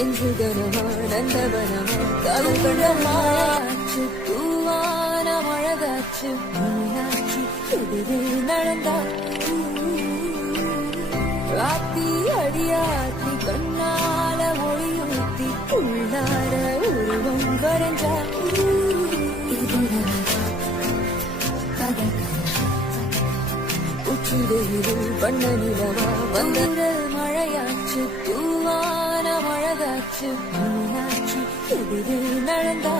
நெஞ்சு கனமா நந்தவனமா கலங்கடமாச்சு தூவான மழகாச்சு மீனாட்சி எதிரே நடந்தா ராத்தி அடியாத்தி கண்ணால ஒளியூத்தி உள்ளார உருவம் வரைஞ்சா உச்சிடையில் வண்ண நிலவா வந்த மழையாச்சு தூவான மழகாச்சு மீனாட்சி எதிரே நடந்தா